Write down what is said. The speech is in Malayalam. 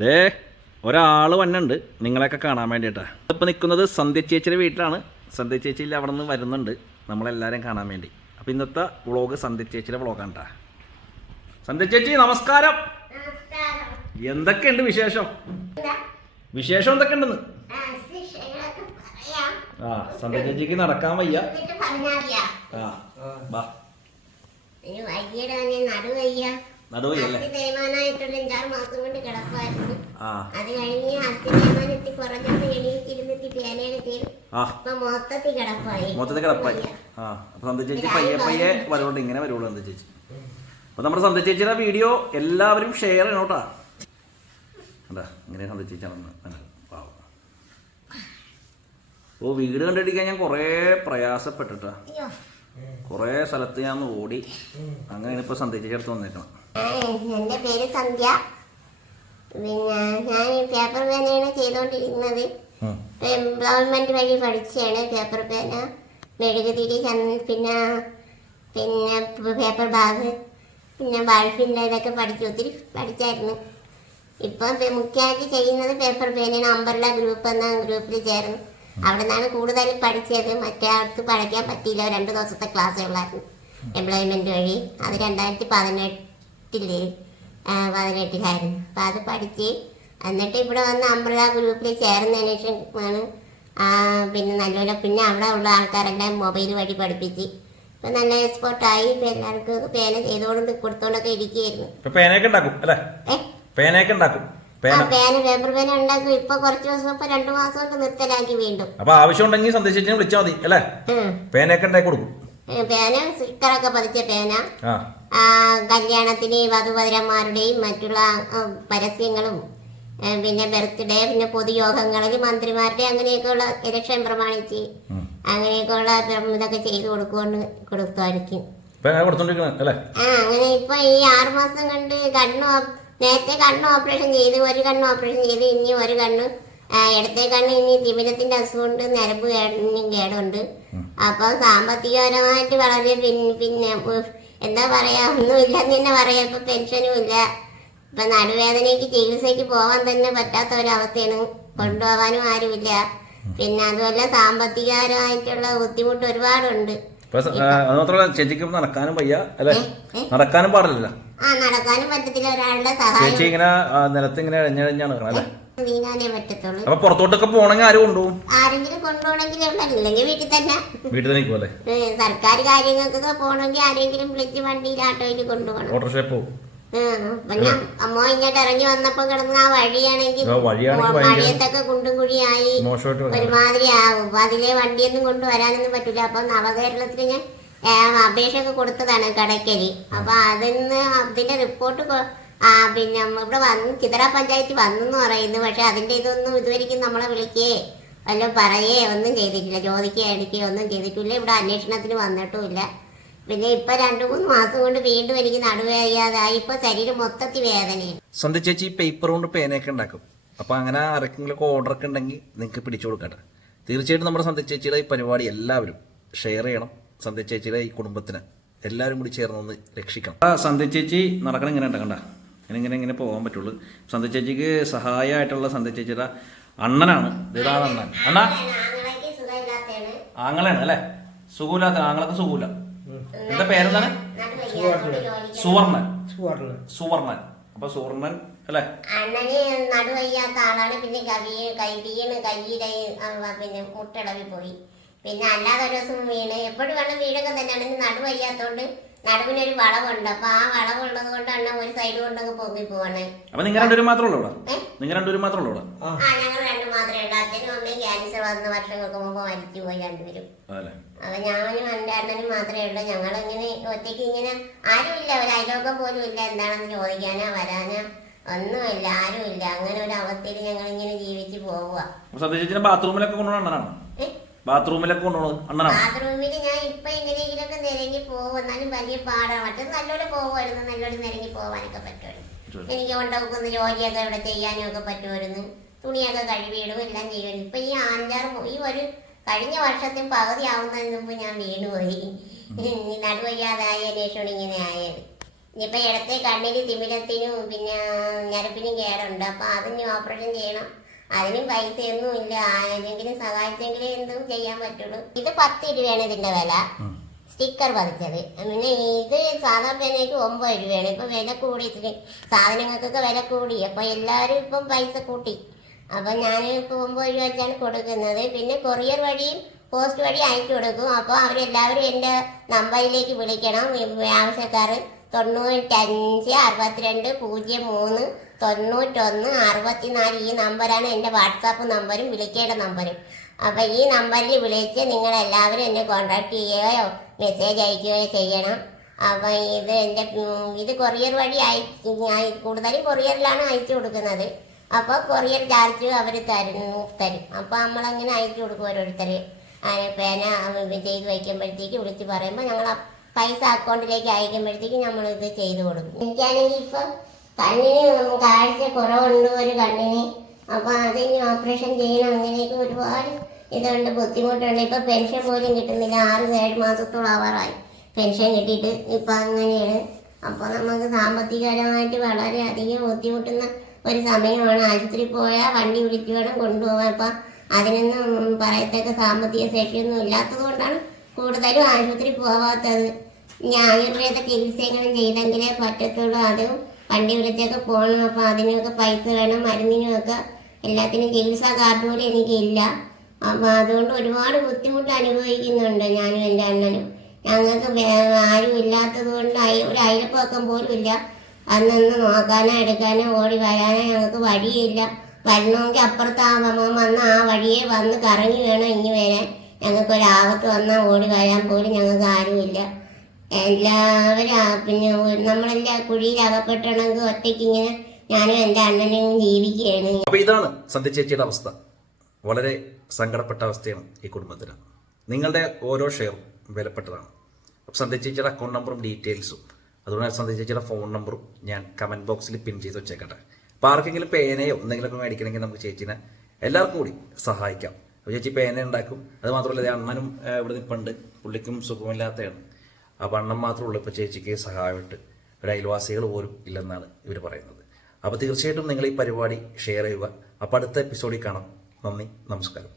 ദേ ഒരാൾ വന്നുണ്ട് നിങ്ങളെയൊക്കെ കാണാൻ വേണ്ടിയിട്ടാണ് ഇപ്പോൾ നിൽക്കുന്നത് സന്ധ്യ ചേച്ചിയുടെ വീട്ടിലാണ്. സന്ധ്യ ചേച്ചിയിൽ അവിടെ നിന്ന് വരുന്നുണ്ട്. നമ്മളെല്ലാവരും കാണാൻ വേണ്ടി. അപ്പോൾ ഇന്നത്തെ വ്ളോഗ് സന്ധ്യ ചേച്ചിയുടെ വ്ളോഗാണ് കേട്ടാ സന്ധ്യ ചേച്ചി നമസ്കാരം. എന്തൊക്കെയുണ്ട് വിശേഷം? വിശേഷം എന്തൊക്കെയുണ്ടെന്ന്? ആ, സന്ധ്യ ചേച്ചിക്ക് നടക്കാൻ വയ്യ? ആ വാ. തേയ്മാനായിട്ടുള്ള അഞ്ചാറ് മാസം കൊണ്ട് അത് കഴിഞ്ഞ് അസ്ഥി ഇപ്പൊ മൊത്തത്തിൽ കിടപ്പായി. മൊത്തത്തിൽ കിടപ്പായി. ആ. ചേച്ചി പയ്യെ പയ്യെ വരുള്ളൂ ഇങ്ങനെ വരുള്ളൂ സന്ധ്യ ചേച്ചി. അപ്പോൾ നമ്മുടെ സന്ധ്യ ചേച്ചിയുടെ വീഡിയോ എല്ലാവരും ഷെയർ ചെയ്യണം കേട്ടാ. എന്താ ഇങ്ങനെ അങ്ങനെ. ഓ വീട് കണ്ടിട്ട് ഞാൻ കുറേ പ്രയാസപ്പെട്ടിട്ടാ. കൊറേ സ്ഥലത്ത് ഞാൻ ഓടി. അങ്ങനെയാണ് ഇപ്പോൾ ചേച്ചി അടുത്ത് വന്നേക്കണം ആ, എന്റെ പേര് സന്ധ്യ. പിന്നെ ഞാൻ പേപ്പർ പേനയാണ് ചെയ്തുകൊണ്ടിരിക്കുന്നത് എംപ്ലോയ്മെന്റ് വഴി പഠിച്ചാണ് പേപ്പർ പേന മെഴുകുതിരി പിന്നെ പിന്നെ പേപ്പർ ബാഗ് പിന്നെ ബാൾഫിന്റെ ഇതൊക്കെ പഠിച്ചു. ഒത്തിരി പഠിച്ചായിരുന്നു. ഇപ്പം മുഖ്യമായിട്ട് ചെയ്യുന്നത് പേപ്പർ പേനയാണ് അമ്പർല ഗ്രൂപ്പ് എന്ന ഗ്രൂപ്പിൽ ചേർന്നു. അവിടെ നിന്നാണ് കൂടുതൽ പഠിച്ചത്. മറ്റേ അടുത്ത് പഠിക്കാൻ പറ്റിയില്ല. രണ്ട് ദിവസത്തെ ക്ലാസ് ഉള്ളായിരുന്നു എംപ്ലോയ്മെന്റ് വഴി. അത് രണ്ടായിരത്തി പതിനെട്ടിൽ പതിനെട്ടിലായിരുന്നു അപ്പം അത് പഠിച്ച് എന്നിട്ട് ഇവിടെ വന്ന് അമൃത ഗ്രൂപ്പിൽ ചേർന്നതിന് ശേഷമാണ് പിന്നെ നല്ലപോലെ പിന്നെ അവിടെ ഉള്ള ആൾക്കാരെല്ലാം മൊബൈൽ വഴി പഠിപ്പിച്ച് ഇപ്പം നല്ല എക്സ്പോർട്ടായി. ഇപ്പം എല്ലാവർക്കും പേന ചെയ്തുകൊണ്ട് കൊടുത്തോണ്ടൊക്കെ ഇരിക്കുകയായിരുന്നു. പേനയൊക്കെ ഉണ്ടാക്കും അല്ലേ? ഏ? പേനയൊക്കെ ഉണ്ടാക്കും. പേന. പേന പേപ്പർ പേന ഉണ്ടാക്കും. ഇപ്പൊ കുറച്ച് ദിവസം ഇപ്പൊ രണ്ടു മാസം കൊണ്ട് നിർത്തലാക്കി വീണ്ടും. അപ്പൊ ആവശ്യം ഉണ്ടെങ്കിൽ സന്ദേശിച്ചു വിളിച്ചാൽ മതി അല്ലേ? പേനൊക്കെ പേനയൊക്കെ ഉണ്ടാക്കി കൊടുക്കും. പേന സ്റ്റിക്കറൊക്കെ പതിച്ച പേന. കല്യാണത്തിന് വധുവരന്മാരുടെയും മറ്റുള്ള പരസ്യങ്ങളും പിന്നെ ബർത്ത്ഡേ പിന്നെ പൊതുയോഗങ്ങളിൽ മന്ത്രിമാരുടെ അങ്ങനെയൊക്കെയുള്ള ഇലക്ഷൻ പ്രമാണിച്ച്. അങ്ങനെയൊക്കെയുള്ള ഇതൊക്കെ ചെയ്തു കൊടുക്കുമായിരിക്കും അല്ലേ? ആ അങ്ങനെ ഇപ്പൊ ഈ ആറു മാസം കണ്ട് കണ്ണ് നേരത്തെ കണ്ണ് ഓപ്പറേഷൻ ചെയ്ത് ഒരു കണ്ണ് ഓപ്പറേഷൻ ചെയ്ത് ഇനി ഒരു കണ്ണ് ഇടത്തെ കണ്ണ് ഇനി തിമിരത്തിന്റെ അസുഖമുണ്ട് ഉണ്ട് നരമ്പ് കേടുണ്ട്. അപ്പൊ സാമ്പത്തികപരമായിട്ട് വളരെ പിന്നെ പിന്നെ എന്താ പറയാ ഒന്നുമില്ല തന്നെ പറയാം ഇപ്പൊ പെൻഷനും ഇല്ല ഇപ്പൊ നടുവേദനയ്ക്ക് ചികിത്സയ്ക്ക് പോകാൻ തന്നെ പറ്റാത്ത ഒരവസ്ഥയാണ് കൊണ്ടുപോകാനും ആരുമില്ല. പിന്നെ അതുപോലെ സാമ്പത്തികപരമായിട്ടുള്ള ബുദ്ധിമുട്ട് ഒരുപാടുണ്ട്. ചേച്ചിക്ക് നടക്കാനും വയ്യ അല്ലേ? നടക്കാനും പാടില്ല ആ നടക്കാനും പറ്റത്തില്ല. ഒരാളുടെ സഹായം. ചേച്ചി ഇങ്ങനെ നിലത്ത് ഇങ്ങനെ ഇഴഞ്ഞഴിഞ്ഞാണ് അല്ലേ? നീങ്ങാനേ പറ്റത്തുള്ളൂ. അപ്പൊ പുറത്തോട്ടൊക്കെ പോണെങ്കിൽ ആരും കൊണ്ടുപോകും? ആരെങ്കിലും കൊണ്ടുപോകണമെങ്കിൽ ഇല്ലെങ്കിൽ വീട്ടിൽ തന്നെ. വീട്ടിൽ തന്നെ ഏ, സർക്കാർ കാര്യങ്ങൾക്കൊക്കെ പോകണമെങ്കിൽ ആരെങ്കിലും വിളിച്ച് വണ്ടിയിൽ ആട്ടോയിൽ കൊണ്ടുപോകണം. ഓട്ടോറിക്ഷ അമ്മ ഇങ്ങോട്ട് ഇറങ്ങി വന്നപ്പോ കിടന്ന് ആ വഴിയാണെങ്കിൽ ആ വഴിയാണെങ്കിൽ ഭയങ്കര മഴയത്തൊക്കെ കുണ്ടും കുഴിയായി. മോശമായിട്ട് വരും. ഒരുമാതിരി ആവും. അപ്പൊ അതിലെ വണ്ടിയൊന്നും കൊണ്ടുവരാനൊന്നും പറ്റില്ല അപ്പൊ നവകേരളത്തിൽ ഞാൻ അപേക്ഷ ഒക്കെ കൊടുത്തതാണ് കടയ്ക്കൽ. അപ്പൊ അതിന്ന് അതിന്റെ റിപ്പോർട്ട് കൊ- ആ പിന്നെ ഇവിടെ വന്ന് ചിതറ പഞ്ചായത്ത് വന്നെന്ന് പറയുന്നു. പക്ഷെ അതിന്റെ ഇതൊന്നും ഇതുവരെയ്ക്കും നമ്മളെ വിളിക്കേ വല്ലതും പറയേ ഒന്നും ചെയ്തിട്ടില്ല. ചോദിക്കുകയോ എടുക്കുകയോ ഒന്നും ചെയ്തിട്ടില്ല. ഇവിടെ അന്വേഷണത്തിന് വന്നിട്ടുമില്ല. പിന്നെ ഇപ്പൊ രണ്ടു മൂന്ന് മാസം കൊണ്ട് വീണ്ടും എനിക്ക് നടുവേയാതായി ഇപ്പൊ ശരീരം മൊത്തത്തിൽ വേദനയാണ്. സ്വന്തം ചേച്ചി പേപ്പർ കൊണ്ട് പേനയൊക്കെ ഉണ്ടാക്കും. അപ്പൊ അങ്ങനെ ആരെങ്കിലും ഓർഡർ ഒക്കെ ഉണ്ടെങ്കിൽ നിങ്ങൾക്ക് പിടിച്ചു കൊടുക്കട്ടെ. തീർച്ചയായിട്ടും നമ്മുടെ സന്ധ്യ ചേച്ചിയുടെ ഈ പരിപാടി എല്ലാവരും ഷെയർ ചെയ്യണം. സന്ധ്യ ചേച്ചിയുടെ ഈ കുടുംബത്തിന് എല്ലാവരും കൂടി ചേർന്ന് ഒന്ന് രക്ഷിക്കണം. ആ സന്ധ്യ ചേച്ചി നടക്കണം ഇങ്ങനെ കണ്ട. ഇങ്ങനെ ഇങ്ങനെ ഇങ്ങനെ പോകാൻ പറ്റുള്ളൂ. സന്ത ചേച്ചിക്ക് സഹായമായിട്ടുള്ള സന്ത ചേച്ചിയുടെ അണ്ണനാണ്. ഇതാണ് അണ്ണൻ. അണ്ണ. ആങ്ങളാണ് അല്ലേ? സുഖമില്ലാത്ത ആങ്ങളൊക്കെ സുഖമില്ല. എന്താ പേരെന്താണ്? സുവർണൻ. സുവർണൻ. സുവർണൻ. അപ്പൊ സുവർണൻ അല്ലേ? അണ്ണന് നടുവയ്യാത്ത ആളാണ്. പിന്നെ കവി കൈ വീണ് കൈയുടെ പിന്നെ പോയി പിന്നെ അല്ലാതെ ഒരു ദിവസം വീണ്. എപ്പോഴും വേണം വീഴൊക്കെ തന്നെയാണ്. നടുവയ്യാത്തോണ്ട് നടുവിനൊരു വളവുണ്ട്. അപ്പൊ ആ വളവുള്ളത് കൊണ്ട് അണ്ണ ഒരു സൈഡ് കൊണ്ടങ്ങ് പൊങ്ങി പോവാണ്. അപ്പൊ നിങ്ങൾ രണ്ടുപേരും മാത്രമേ ഉള്ളൂ നിങ്ങൾ രണ്ടുപേരും മാത്രമേ ഉള്ളൂ ആ. ഞങ്ങൾ രണ്ടു മാത്രമേ ഉള്ളൂ. അച്ഛനും അമ്മയും ക്യാൻസർ വന്ന വർഷങ്ങൾക്ക് മുമ്പ് മരിച്ചു പോയി രണ്ടുപേരും അപ്പൊ ഞാനും എന്റെ അണ്ണനും മാത്രമേ ഉള്ളൂ. ഞങ്ങൾ ഇങ്ങനെ ഒറ്റയ്ക്ക് ഇങ്ങനെ ആരുമില്ല. ഒരു അയലോക്കം പോലും ഇല്ല. എന്താണെന്ന് ചോദിക്കാനാ വരാനാ? ഒന്നുമില്ല. ആരുമില്ല. അങ്ങനെ ഒരു അവസ്ഥയിൽ ഞങ്ങൾ ഇങ്ങനെ ജീവിച്ച് പോവുക ബാത്റൂമിലൊക്കെ കൊണ്ടുപോകണം ബാത്റൂമിലൊക്കെ കൊണ്ടുപോകുന്നത് അണ്ണനാണ് ബാത്റൂമിൽ ഞാൻ ഇപ്പൊ എങ്ങനെയെങ്കിലൊക്കെ നിരങ്ങി പോകും എന്നാലും വലിയ പാടാണ് മറ്റത് നല്ലോണം പോകുമായിരുന്നു നല്ലോണം നിരങ്ങി പോകാനൊക്കെ പറ്റുമായിരുന്നു. എനിക്ക് കൊണ്ടുപോകുന്ന ജോലിയൊക്കെ ഇവിടെ ചെയ്യാനും ഒക്കെ പറ്റുമായിരുന്നു. തുണിയൊക്കെ കഴുകിയിടും എല്ലാം ചെയ്യുമായിരുന്നു ഇപ്പൊ ഈ അഞ്ചാറ് ഈ ഒരു കഴിഞ്ഞ വർഷത്തിൽ പകുതി ആവുന്നതിന് മുമ്പ് ഞാൻ വീണുപോയി നടുവയ്യാതായ ശേഷമാണ് ഇങ്ങനെ ആയത്. ഇനിയിപ്പോൾ ഇടത്തെ കണ്ണിന് തിമിരത്തിനും പിന്നെ ഞരപ്പിനും കേടുണ്ട്. അപ്പോൾ അതിന് ഓപ്പറേഷൻ ചെയ്യണം. അതിനും പൈസയൊന്നും ഇല്ല. ആരെങ്കിലും സഹായിച്ചെങ്കിലേ എന്തും ചെയ്യാൻ പറ്റുള്ളൂ. ഇത് പത്ത് രൂപയാണ് ഇതിന്റെ വില. സ്റ്റിക്കർ പതിച്ചത്. പിന്നെ ഇത് സാധാ പേനയ്ക്ക് ഒമ്പത് രൂപയാണ്. ഇപ്പൊ വില കൂടി സാധനങ്ങൾക്കൊക്കെ വില കൂടി. അപ്പൊ എല്ലാവരും ഇപ്പം പൈസ കൂട്ടി. അപ്പൊ ഞാൻ ഇപ്പൊ ഒമ്പത് രൂപ വെച്ചാണ് കൊടുക്കുന്നത്. പിന്നെ കൊറിയർ വഴിയും പോസ്റ്റ് വഴി അയച്ചു കൊടുക്കും. അപ്പോൾ അവരെല്ലാവരും എന്റെ നമ്പറിലേക്ക് വിളിക്കണം. ആവശ്യക്കാർ തൊണ്ണൂറ്റഞ്ച് അറുപത്തിരണ്ട് പൂജ്യം മൂന്ന് തൊണ്ണൂറ്റൊന്ന് അറുപത്തിനാല് ഈ നമ്പറാണ് എന്റെ വാട്സാപ്പ് നമ്പരും വിളിക്കേണ്ട നമ്പരും. അപ്പം ഈ നമ്പറിൽ വിളിച്ച് നിങ്ങളെല്ലാവരും എന്നെ കോൺടാക്ട് ചെയ്യുകയോ മെസ്സേജ് അയക്കുകയോ ചെയ്യണം. അപ്പം ഇത് എന്റെ ഇത് കൊറിയർ വഴി അയച്ച് അയ- കൂടുതലും കൊറിയറിലാണ് അയച്ചു കൊടുക്കുന്നത്. അപ്പോൾ കൊറിയർ ചാർജ് അവർ തരും തരും. അപ്പോൾ നമ്മളങ്ങനെ അയച്ചു കൊടുക്കും ഓരോരുത്തർ പേന ചെയ്ത് വയ്ക്കുമ്പോഴത്തേക്ക് വിളിച്ച് പറയുമ്പോൾ ഞങ്ങൾ പൈസ അക്കൗണ്ടിലേക്ക് അയക്കുമ്പോഴത്തേക്ക് നമ്മളിത് ചെയ്ത് കൊടുക്കും. എനിക്കാണെങ്കിൽ ഇപ്പം കണ്ണിന് കാഴ്ച കുറവുണ്ട് ഒരു കണ്ണിന്. അപ്പൊ അതിന് ഓപ്പറേഷൻ ചെയ്യണം. അങ്ങനെയൊക്കെ ഒരുപാട് ഇതുണ്ട് ബുദ്ധിമുട്ടുണ്ട്. ഇപ്പൊ പെൻഷൻ പോലും കിട്ടുന്നില്ല. ആറ് ഏഴ് മാസത്തോളം ആവാറായി പെൻഷൻ കിട്ടിയിട്ട് ഇപ്പൊ അങ്ങനെയാണ്. അപ്പൊ നമുക്ക് സാമ്പത്തികപരമായിട്ട് വളരെ അധികം ബുദ്ധിമുട്ടുന്ന ഒരു സമയമാണ്. ആശുപത്രി പോയാൽ വണ്ടി വിളിച്ചു വേണം കൊണ്ടുപോകാൻ. അപ്പൊ അതിനൊന്നും പറയത്തക്ക സാമ്പത്തിക ശേഷിയൊന്നും ഇല്ലാത്തത് കൊണ്ടാണ് കൂടുതലും ആശുപത്രി പോവാത്തത്. ഇനി ആയുർവേദ ചികിത്സകളും ചെയ്തെങ്കിലേ പറ്റത്തുള്ളൂ. അതും വണ്ടി വിളിച്ചൊക്കെ പോകണം. അപ്പോൾ അതിനൊക്കെ പൈസ വേണം മരുന്നിനുമൊക്കെ എല്ലാത്തിനും ചികിത്സാ കാർഡ് പോലും എനിക്കില്ല. അപ്പോൾ അതുകൊണ്ട് ഒരുപാട് ബുദ്ധിമുട്ട് അനുഭവിക്കുന്നുണ്ട് ഞാനും എന്റെ അണ്ണനും. ഞങ്ങൾക്ക് ആരും ഇല്ലാത്തത് കൊണ്ട് ഒരു അയൽപ്പക്കം പോലും ഇല്ല. അന്നൊന്ന് നോക്കാനോ എടുക്കാനോ ഓടി വരാനോ ഞങ്ങൾക്ക് വഴിയില്ല. വരണമെങ്കിൽ അപ്പുറത്ത് മമ്മ വന്ന് ആ വഴിയെ വന്ന് കറങ്ങി വേണം ഇനി വരാൻ. ഞങ്ങൾക്ക് ഒരു ആപത്ത് വന്നാൽ ഓടി വരാൻ പോലും ഞങ്ങൾക്ക് ആരുമില്ല. എല്ലാവരും പിന്നെ നമ്മളെല്ലാ കുഴിയിൽ അകപ്പെട്ടാണെങ്കിൽ ഒറ്റയ്ക്ക് ഇങ്ങനെ ഞാനും എന്റെ അണ്ണനും ജീവിക്കുകയാണ് അപ്പൊ ഇതാണ് സന്ധ്യ ചേച്ചിയുടെ അവസ്ഥ. വളരെ സങ്കടപ്പെട്ട അവസ്ഥയാണ് ഈ കുടുംബത്തിന്. നിങ്ങളുടെ ഓരോ ഷെയറും വിലപ്പെട്ടതാണ്. അപ്പോൾ സന്ധ്യ ചേച്ചിയുടെ അക്കൗണ്ട് നമ്പറും ഡീറ്റെയിൽസും അതുകൊണ്ട് സന്ധ്യ ചേച്ചിയുടെ ഫോൺ നമ്പറും ഞാൻ കമന്റ് ബോക്സിൽ പിൻ ചെയ്ത് വെച്ചേക്കട്ടെ. അപ്പോൾ ആർക്കെങ്കിലും പേനയോ എന്തെങ്കിലുമൊക്കെ മേടിക്കണമെങ്കിൽ നമുക്ക് ചേച്ചിനെ എല്ലാവർക്കും കൂടി സഹായിക്കാം. അപ്പോൾ ചേച്ചി പേന ഉണ്ടാക്കും. അത് മാത്രമല്ല അണ്ണനും ഇവിടെ നിൽപ്പുണ്ട് പുള്ളിക്കും സുഖമില്ലാത്തതാണ് അപ്പോൾ അണ്ണൻ മാത്രമുള്ള ഇപ്പോൾ ചേച്ചിക്ക് സഹായമായിട്ട്. ഒരു അയൽവാസികൾ പോലും ഇല്ലെന്നാണ് ഇവർ പറയുന്നത്. അപ്പോൾ തീർച്ചയായിട്ടും നിങ്ങൾ ഈ പരിപാടി ഷെയർ ചെയ്യുക. അപ്പോൾ അടുത്ത എപ്പിസോഡിൽ കാണാം. നന്ദി നമസ്കാരം.